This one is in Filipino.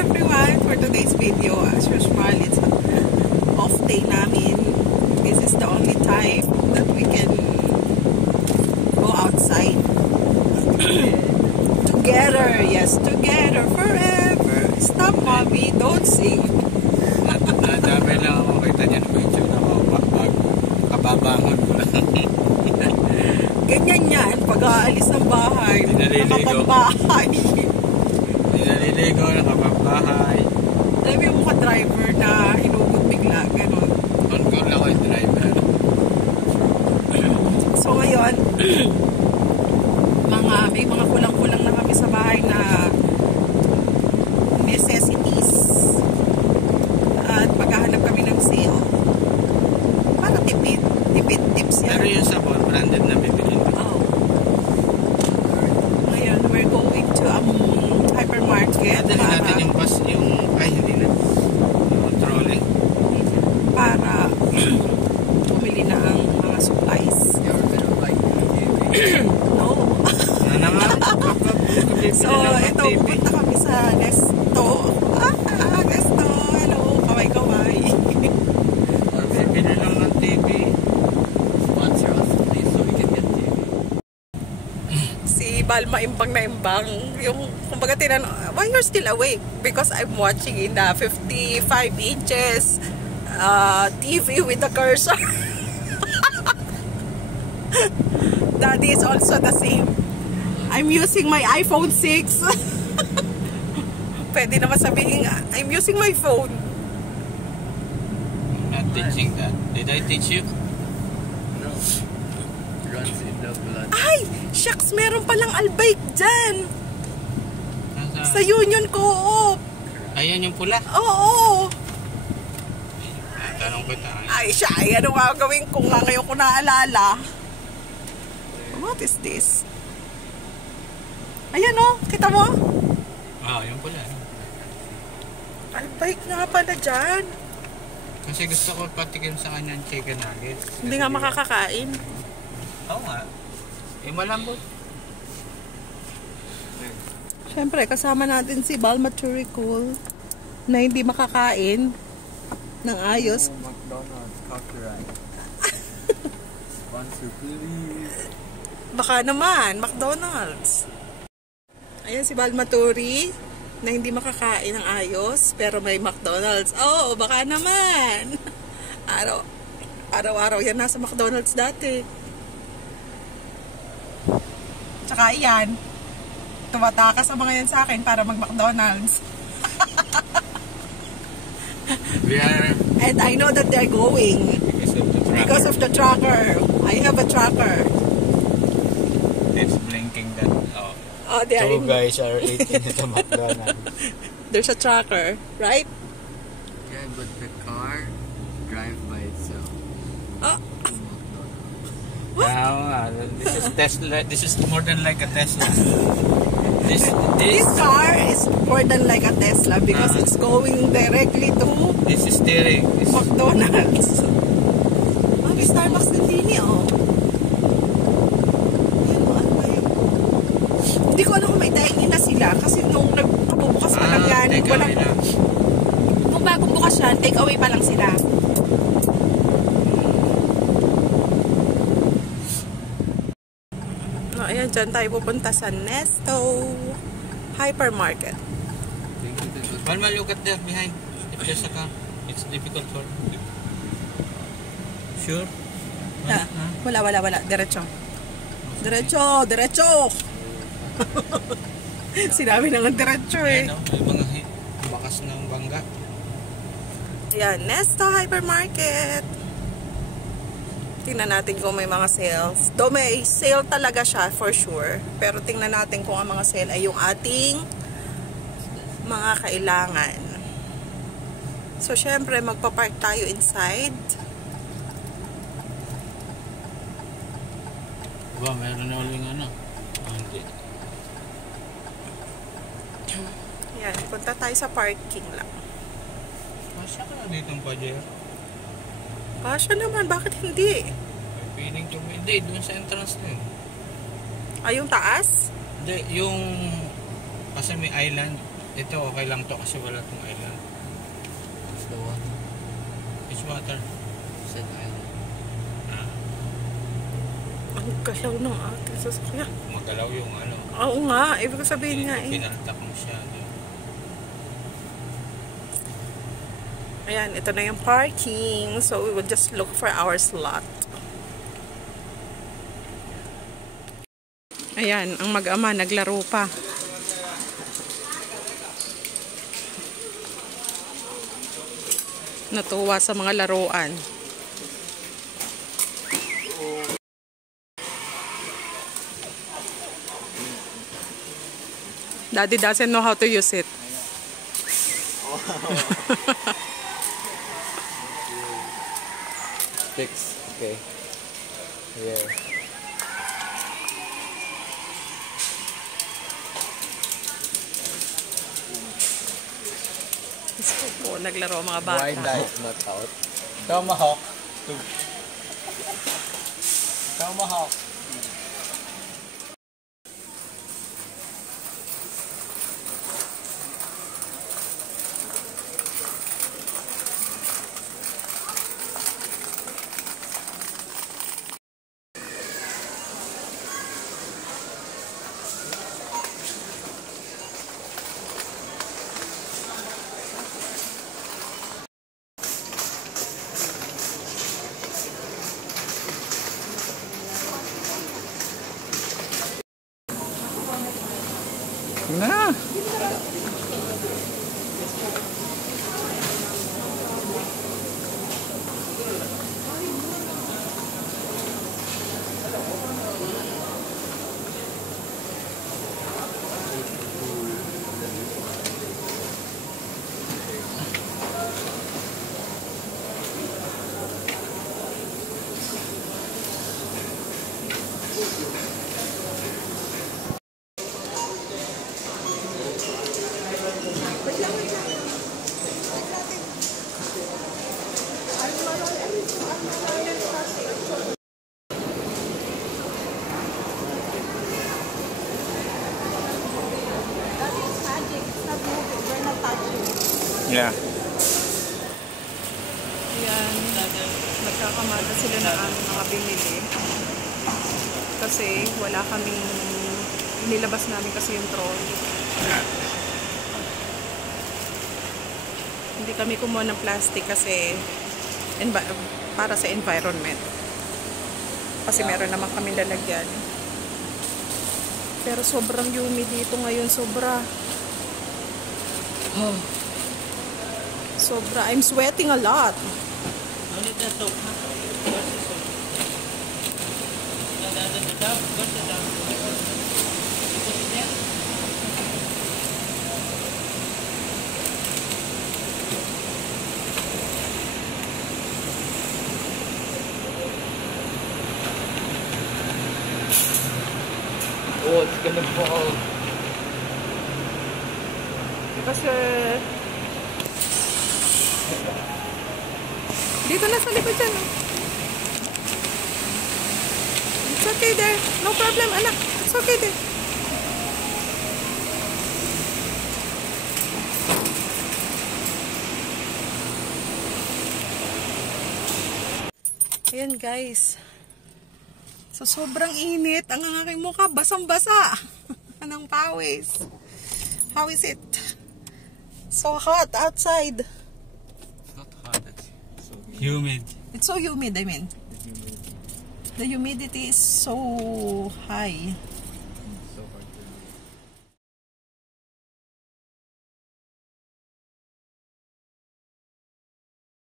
everyone! For today's video, as usual, it's off day namin. This is the only time that we can go outside. Together, yes, together, forever. Stop, mommy, don't sing. Nadami lang ako, kita niyo naman yung tsura ko, kababangon ko lang. Ganyan yan, pag aalis ng bahay, nakapambahay. Naliligo, nakapambahay. Alam yung mga driver na hinugot bigla, gano'n. On-call ako yung driver. So ngayon, may mga kulang-kulang na kami sa bahay na necessities. At maghahanap kami ng sale. Para tipid tips yan. Pero yung sabon, branded na bibilin ko. Oh. Ngayon, we're going to hypermarket. Dali natin yung bus, hindi na. Yung trolley. Para bumili na ang mga supplies. No. Ano naman? So, ito, pupunta kami sa Nesto. Nesto. Hello, kaway-kaway. Bibili lang ng TV. Sponsor us, please, so we can get TV. Si Balma imbang na imbang. Yung, kumbaga why you're still awake? Because I'm watching in the 55 inches TV with the cursor. Daddy is also the same. I'm using my iPhone 6. Pwede naman sabihin, I'm using my phone. I'm not teaching that. Did I teach you? No. Runs in the blood. Ay! Shucks, meron palang Albike dyan. Sa Nasa... Union Co-op. Ayan yung pula. Oo. Tanong ko tayo. Ay, siya. Ay, ano gagawin ko nga ngayon ko naalala? What is this? Ayan o, kita mo? Yung pula. Albike nga pala dyan. Kasi gusto ko patikim sa kanya ng chicken nuggets. Hindi nga makakakain. Oo nga. Malambot. Siyempre, kasama natin si Balma Turicul na hindi makakain ng ayos. McDonald's copyright. Sponsor, please. Baka naman, McDonald's. Ayan si Balma Turi na hindi makakain ng ayos pero may McDonald's. Oh, baka naman. Araw-araw yan nasa McDonald's dati. Tsaka yan, tumatakas ang mga yan sa akin para mag-McDonald's. And I know that they're going because of the tracker. I have a tracker. It's blinking that. Oh, they are Two guys are eating at the McDonald's. There's a tracker, right? Yeah, but the car drives by itself. This is Tesla. This is more than like a Tesla. This car is more than like a Tesla because it's going directly to This is steering. McDonald's. May Starbucks din din oh. Hindi ko alam kung may dine-in na sila kasi nung nagbubukas pa lang yan, kung bagong bukas yan, take away pa lang sila. Ayan, dyan tayo pupunta sa Nesto Hypermarket. Palma, look at that behind. If there's a car, it's difficult for... Sure? Wala. Diretso. Sinabi na nga diretso eh. Ayan, may mga bakas ng bangga. Ayan, Nesto Hypermarket. Tingnan natin kung may mga sales. Though may sale talaga siya for sure. Pero tingnan natin kung ang mga sale ay yung ating mga kailangan. So, syempre, magpa-park tayo inside. Diba, meron na uling ano. Hindi. Ayan, punta tayo sa parking lang. Masya ka na dito ang Pajero. Kasya naman, bakit hindi? Feeling to be. Hindi, doon sa entrance na yun. Ay, yung taas? Hindi, yung... Kasi may island. Ito okay lang to kasi wala tong island. The one. It's water. Said island. Ang galaw ng ating sasakyan. Magalaw yung ano. Oo nga, ibig sabihin nga eh. Pinaltak mo siya. Ayan, ito na yung parking. So, we will just look for our slot. Ayan, ang mag-ama naglaro pa. Natuwa sa mga laruan. Daddy doesn't know how to use it. Fix. Okay. Yeah. Po, naglaro mga bata. Why dive not out? Tomahawk. Tomahawk. Na. Yeah. Ayan, nagkakamada sila na aming mga binili. Kasi wala kaming, nilabas namin kasi yung trolley. Hindi kami kumuha ng plastic kasi para sa environment. Kasi meron naman kami lalagyan. Pero sobrang humid dito ngayon, sobra. Oh. Sobra. I'm sweating a lot. Oh, it's gonna fall. Kasi dito na sa likod dyan. It's okay there. No problem, anak. It's okay there. Ayan guys. So sobrang init. Ang aking mukha basang-basa. Anong pawis. How is it? So hot outside. Not hot. It's so Humid. It's so humid, I mean. The humidity is so high.